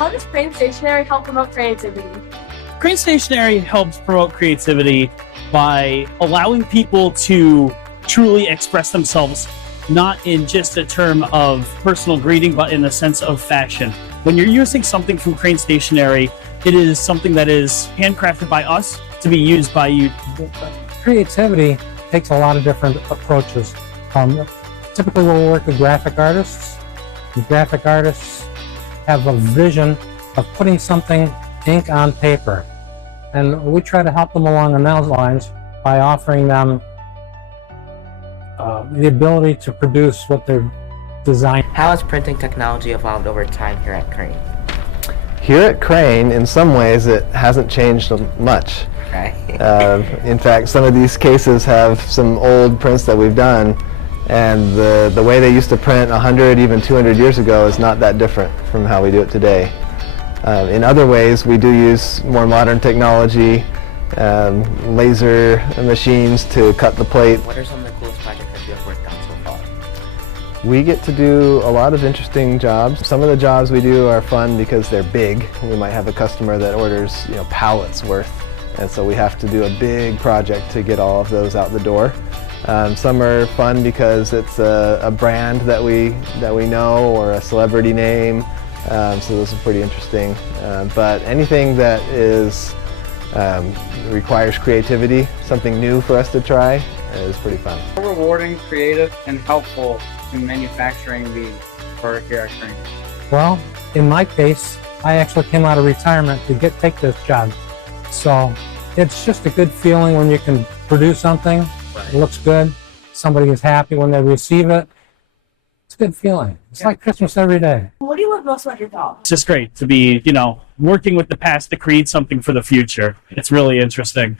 How does Crane Stationery help promote creativity? Crane Stationery helps promote creativity by allowing people to truly express themselves, not in just a term of personal greeting, but in a sense of fashion. When you're using something from Crane Stationery, it is something that is handcrafted by us to be used by you. Creativity takes a lot of different approaches. Typically we'll work with graphic artists. The graphic artists have a vision of putting something ink on paper. And we try to help them along on those lines by offering them the ability to produce what they're designed. How has printing technology evolved over time here at Crane? Here at Crane, in some ways, it hasn't changed much. Okay. In fact, some of these cases have some old prints that we've done, and the way they used to print 100, even 200 years ago is not that different from how we do it today. In other ways, we do use more modern technology, laser machines to cut the plate. What are some of the coolest projects that you have worked on so far? We get to do a lot of interesting jobs. Some of the jobs we do are fun because they're big. We might have a customer that orders, pallets worth, and so we have to do a big project to get all of those out the door. Some are fun because it's a brand that we know, or a celebrity name. So those are pretty interesting. But anything that requires creativity, something new for us to try, is pretty fun. Rewarding, creative, and helpful in manufacturing the product here at Crane. Well, in my case, I actually came out of retirement to take this job. So it's just a good feeling when you can produce something, it looks good, somebody is happy when they receive it. It's a good feeling. It's like Christmas every day. What do you love most about your job? It's just great to be, working with the past to create something for the future. It's really interesting.